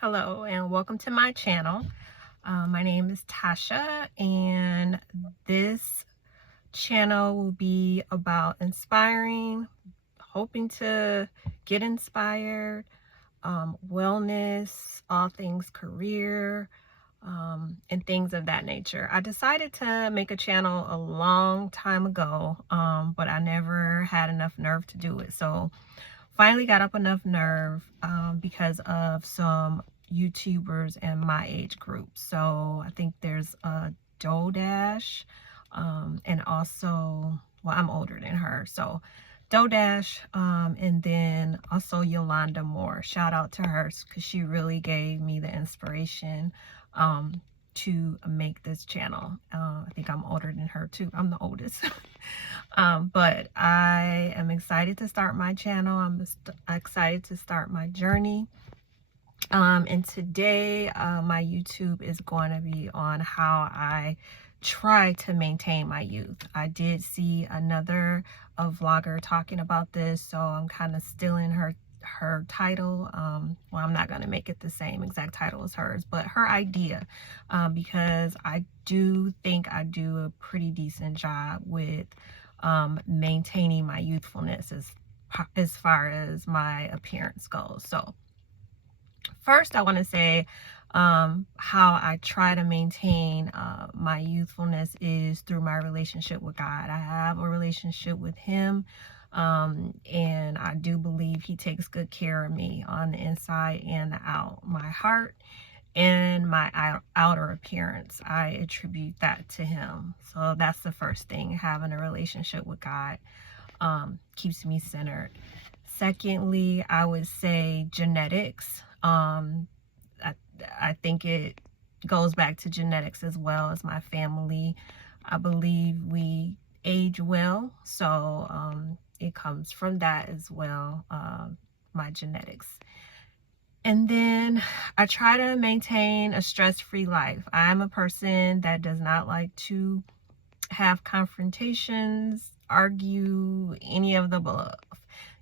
Hello and welcome to my channel. My name is Tasha, and this channel will be about inspiring, hoping to get inspired, wellness, all things career, and things of that nature. I decided to make a channel a long time ago, but I never had enough nerve to do it. So finally got up enough nerve because of some YouTubers in my age group. So I think there's a Dodash, and also, well, I'm older than her. So Dodash, and then also Yolanda Moore. Shout out to her because she really gave me the inspiration to make this channel. I think I'm older than her too. I'm the oldest. But I am excited to start my channel. I'm excited to start my journey. And today my YouTube is going to be on how I try to maintain my youth. I did see another vlogger talking about this, so I'm kind of stealing her title. Well, I'm not going to make it the same exact title as hers, but her idea, because I do think I do a pretty decent job with maintaining my youthfulness as far as my appearance goes. So first, I want to say how I try to maintain my youthfulness is through my relationship with God. I have a relationship with Him, and I do believe He takes good care of me on the inside and the out. My heart and my outer appearance, I attribute that to Him. So that's the first thing. Having a relationship with God keeps me centered. Secondly, I would say genetics. I think it goes back to genetics as well as my family. I believe we age well, so it comes from that as well, my genetics. And then I try to maintain a stress-free life. I'm a person that does not like to have confrontations, argue, any of the above.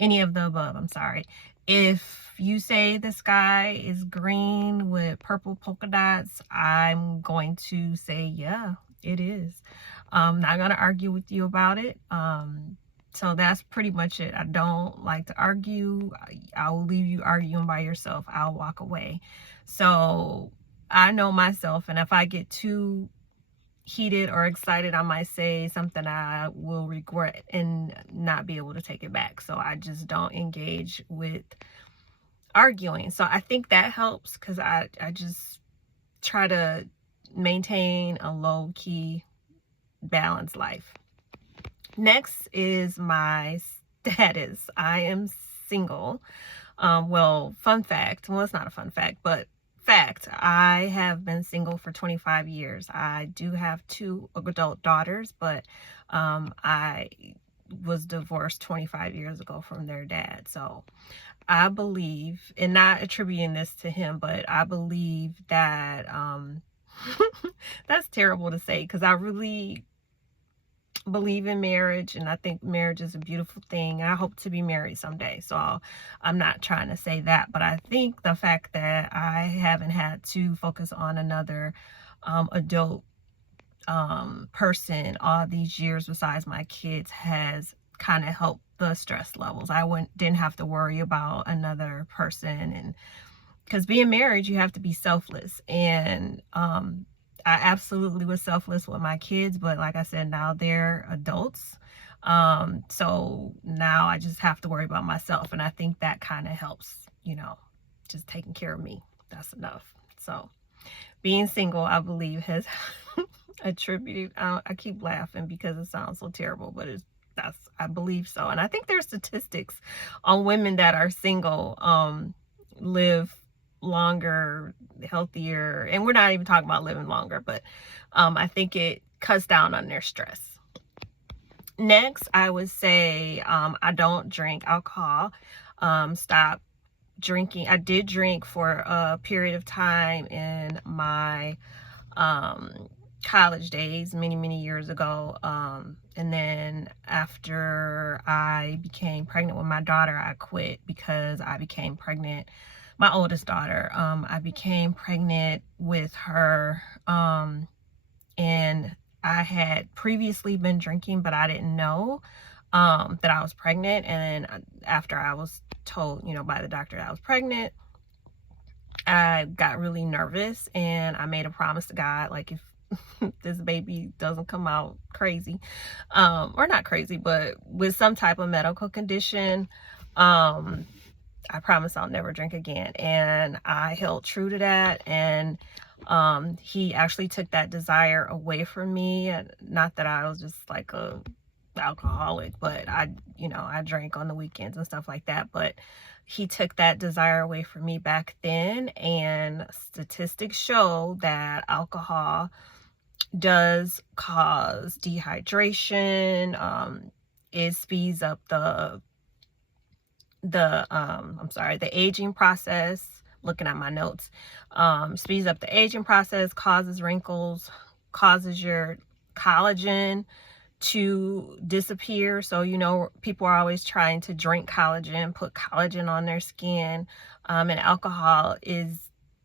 I'm sorry. If you say the sky is green with purple polka dots, I'm going to say, yeah, it is. I'm not going to argue with you about it. So that's pretty much it. I don't like to argue. I will leave you arguing by yourself. I'll walk away. So I know myself, and if I get too heated or excited, I might say something I will regret and not be able to take it back. So I just don't engage with arguing. So I think that helps because I just try to maintain a low-key balanced life. Next is my status. I am single. Well, fun fact. Well, it's not a fun fact, but fact, I have been single for 25 years. I do have 2 adult daughters, but I was divorced 25 years ago from their dad. So I believe, and not attributing this to him, but I believe that that's terrible to say because I really believe in marriage, and I think marriage is a beautiful thing. I hope to be married someday, so I'm not trying to say that, but I think the fact that I haven't had to focus on another adult person all these years besides my kids has kind of helped the stress levels. Didn't have to worry about another person, and because being married, you have to be selfless, and I absolutely was selfless with my kids, but like I said, now they're adults. So now I just have to worry about myself. And I think that kind of helps, just taking care of me. That's enough. So being single, I believe, has attributed, I keep laughing because it sounds so terrible, but I believe so. And I think there's statistics on women that are single, live longer, healthier, and we're not even talking about living longer, but I think it cuts down on their stress. Next, I would say I don't drink alcohol. Stop drinking. I did drink for a period of time in my college days many years ago. And then after I became pregnant with my daughter, I quit because I became pregnant, my oldest daughter. I became pregnant with her, and I had previously been drinking, but I didn't know that I was pregnant. And then after I was told, by the doctor that I was pregnant, I got really nervous, and I made a promise to God, like, if this baby doesn't come out crazy, or not crazy, but with some type of medical condition, um, I promise I'll never drink again. And I held true to that. And he actually took that desire away from me. And not that I was just like a alcoholic, but I drank on the weekends and stuff like that. But he took that desire away from me back then. And statistics show that alcohol does cause dehydration. It speeds up the aging process. Looking at my notes, speeds up the aging process, causes wrinkles, causes your collagen to disappear. So, people are always trying to drink collagen, put collagen on their skin, and alcohol is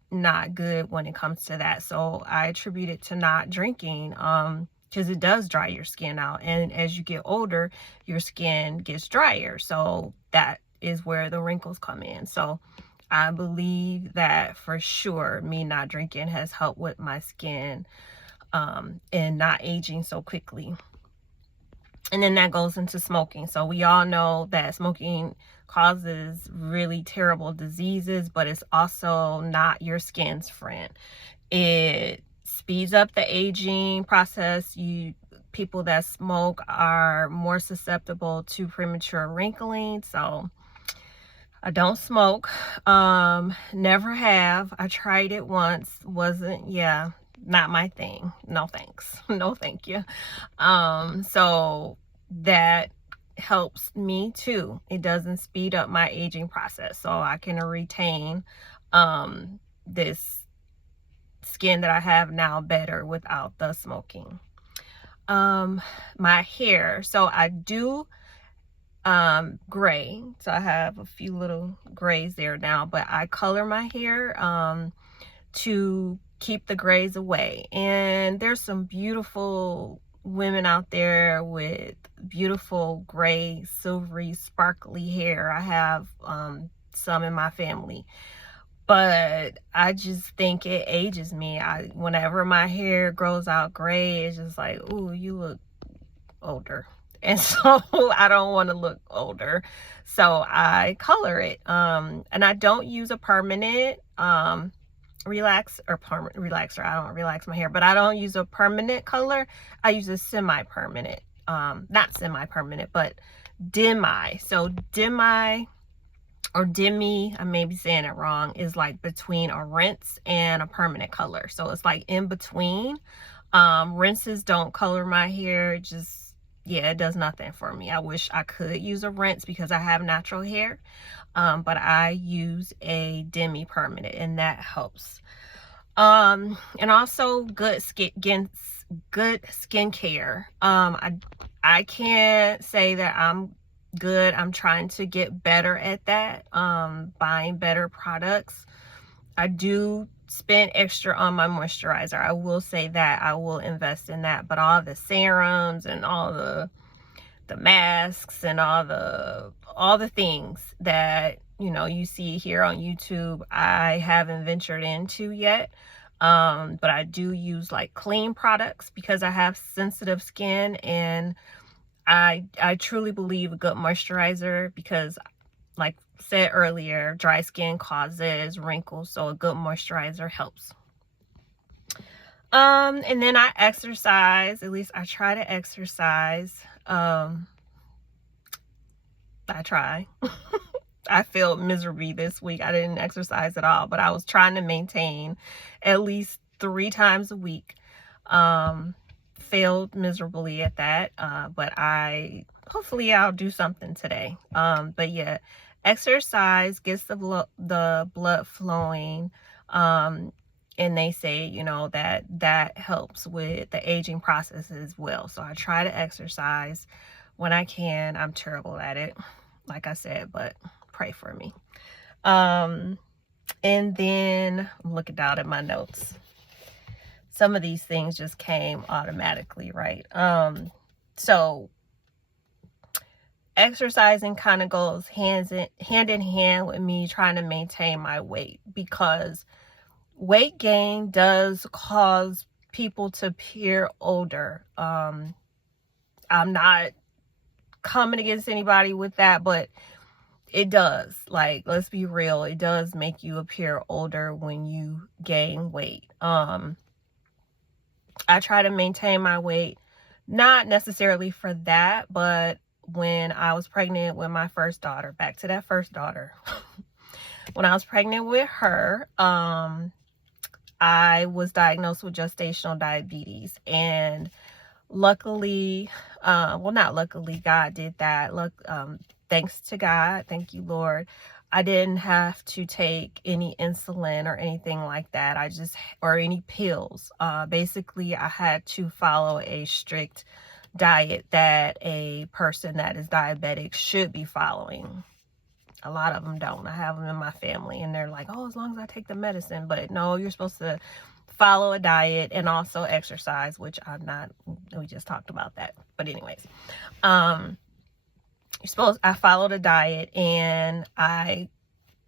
not good when it comes to that. So I attribute it to not drinking, because it does dry your skin out. And as you get older, your skin gets drier. So that is where the wrinkles come in. So I believe that for sure me not drinking has helped with my skin, and not aging so quickly. And then that goes into smoking. So we all know that smoking causes really terrible diseases, but it's also not your skin's friend. It speeds up the aging process. People that smoke are more susceptible to premature wrinkling. So I don't smoke. Never have. I tried it once. Not my thing. No thanks. No thank you. So that helps me too. It doesn't speed up my aging process, so I can retain this skin that I have now better without the smoking. My hair. So I do gray. So I have a few little grays there now, but I color my hair to keep the grays away. And there's some beautiful women out there with beautiful gray, silvery, sparkly hair. I have some in my family, but I just think it ages me. Whenever my hair grows out gray, it's just like, ooh, you look older. And so I don't want to look older, so I color it. And I don't use a permanent relaxer. I don't relax my hair, but I don't use a permanent color. I use a semi-permanent, not semi-permanent, but demi. So demi or demi, I may be saying it wrong, is like between a rinse and a permanent color. So it's like in between. Rinses don't color my hair. It does nothing for me. I wish I could use a rinse because I have natural hair. But I use a demi permanent, and that helps. And also good skincare. I can't say that I'm good. I'm trying to get better at that. Buying better products. I do spend extra on my moisturizer. I will say that I will invest in that, but all the serums and all the masks and all the things that you see here on YouTube, I haven't ventured into yet. But I do use like clean products because I have sensitive skin, and I truly believe a good moisturizer, because like said earlier, dry skin causes wrinkles, so a good moisturizer helps. And then I exercise. At least I try to exercise. I try. I failed miserably this week. I didn't exercise at all, but I was trying to maintain at least 3 times a week. Failed miserably at that, but hopefully I'll do something today. But yeah, exercise gets the blood flowing. And they say, you know, that helps with the aging process as well. So I try to exercise when I can. I'm terrible at it, like I said, but pray for me. And then I'm looking down at my notes. Some of these things just came automatically, right? So exercising kind of goes hand in hand with me trying to maintain my weight, because weight gain does cause people to appear older. I'm not coming against anybody with that, but it does. Like, let's be real, it does make you appear older when you gain weight. I try to maintain my weight, not necessarily for that, but when I was pregnant with my first daughter, back to that first daughter, when I was pregnant with her, I was diagnosed with gestational diabetes, and luckily, well, not luckily, God did that. Thanks to God, thank you, Lord. I didn't have to take any insulin or anything like that. Or any pills. Basically, I had to follow a strict diet that a person that is diabetic should be following. A lot of them don't. I have them in my family, and they're like, oh, as long as I take the medicine. But no, you're supposed to follow a diet and also exercise, which I'm not. We just talked about that. But anyways, I followed a diet, and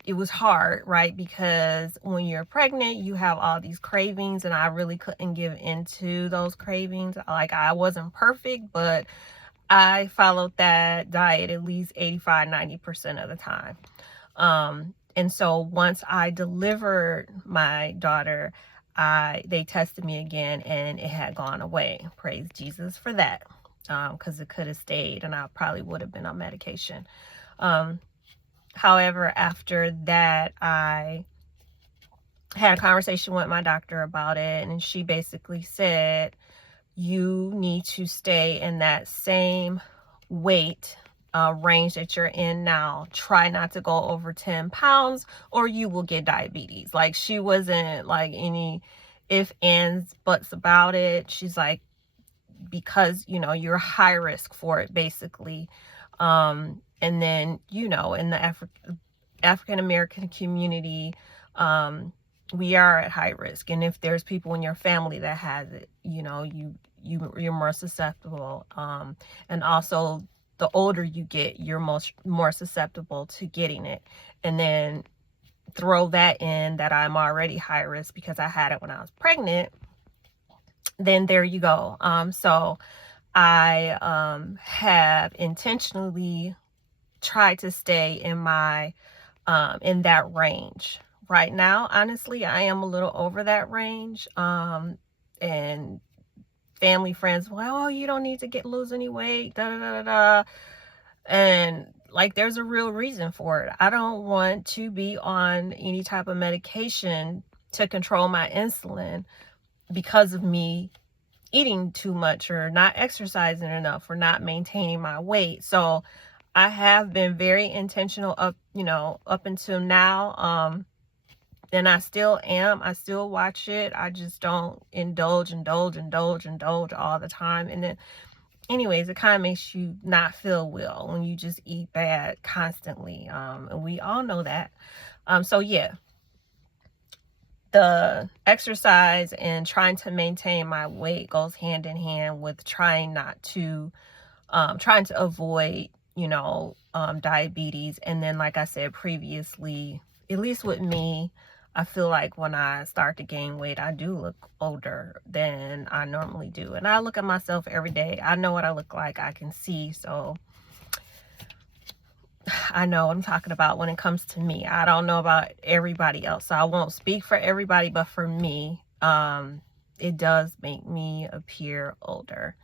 it was hard, right? Because when you're pregnant, you have all these cravings, and I really couldn't give into those cravings. Like, I wasn't perfect, but I followed that diet at least 85-90% of the time. And so once I delivered my daughter, they tested me again, and it had gone away. Praise Jesus for that. Because it could have stayed, and I probably would have been on medication. However, after that, I had a conversation with my doctor about it, and she basically said, you need to stay in that same weight range that you're in now. Try not to go over 10 pounds or you will get diabetes. Like, she wasn't like any if, ands, buts about it. She's like, because, you know, you're high risk for it, basically. And then, you know, in the African American community, we are at high risk. And if there's people in your family that has it, you know, you're more susceptible. And also, the older you get, you're more susceptible to getting it. And then throw that in that I'm already high risk because I had it when I was pregnant, then there you go. So I have intentionally tried to stay in my in that range. Right now, honestly, I am a little over that range. And family, friends, well, oh, you don't need to lose any weight, da da da da da. And like, there's a real reason for it. I don't want to be on any type of medication to control my insulin because of me eating too much or not exercising enough or not maintaining my weight. So I have been very intentional up until now. And I still am. I still watch it. I just don't indulge all the time. And then anyways, it kind of makes you not feel well when you just eat bad constantly. And we all know that. So yeah, the exercise and trying to maintain my weight goes hand in hand with trying to avoid, diabetes. And then, like I said previously, at least with me, I feel like when I start to gain weight, I do look older than I normally do. And I look at myself every day. I know what I look like. I can see. So I know what I'm talking about when it comes to me. I don't know about everybody else. So I won't speak for everybody, but for me, it does make me appear older.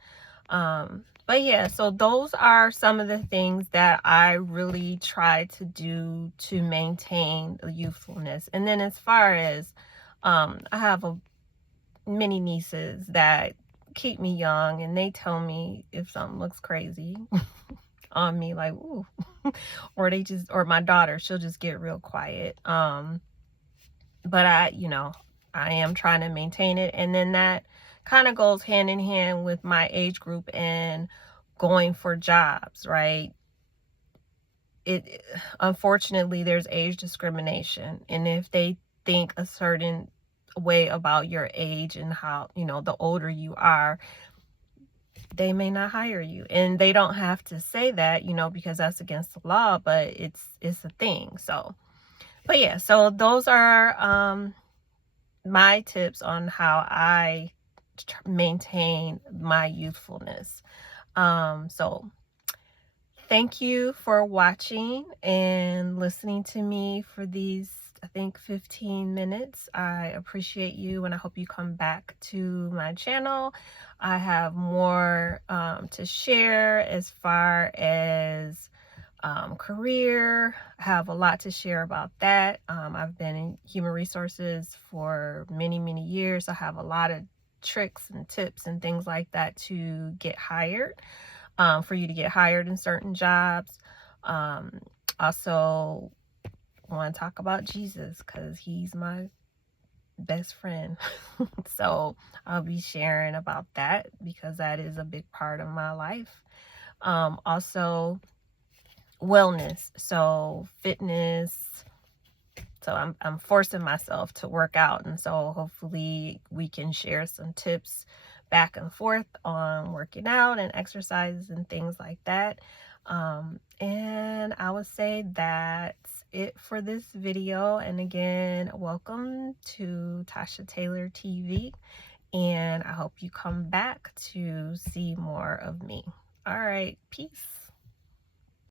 But yeah, so those are some of the things that I really try to do to maintain the youthfulness. And then as far as, I have many nieces that keep me young, and they tell me if something looks crazy on me, like, ooh, or my daughter, she'll just get real quiet. But I am trying to maintain it. And then that kind of goes hand in hand with my age group and going for jobs, right? It unfortunately, there's age discrimination, and if they think a certain way about your age and how, the older you are, they may not hire you. And they don't have to say that, because that's against the law, but it's a thing. So, but yeah, so those are my tips on how I maintain my youthfulness. So thank you for watching and listening to me for these, I think, 15 minutes. I appreciate you, and I hope you come back to my channel. I have more to share as far as career. I have a lot to share about that. I've been in human resources for many, many years. I have a lot of tricks and tips and things like that to get hired, for you to get hired in certain jobs. Also want to talk about Jesus because he's my best friend. So I'll be sharing about that because that is a big part of my life. Also wellness, so fitness. So I'm forcing myself to work out, and so hopefully we can share some tips back and forth on working out and exercises and things like that. And I would say that's it for this video. And again, welcome to Tasha Taylor TV, and I hope you come back to see more of me. All right, peace.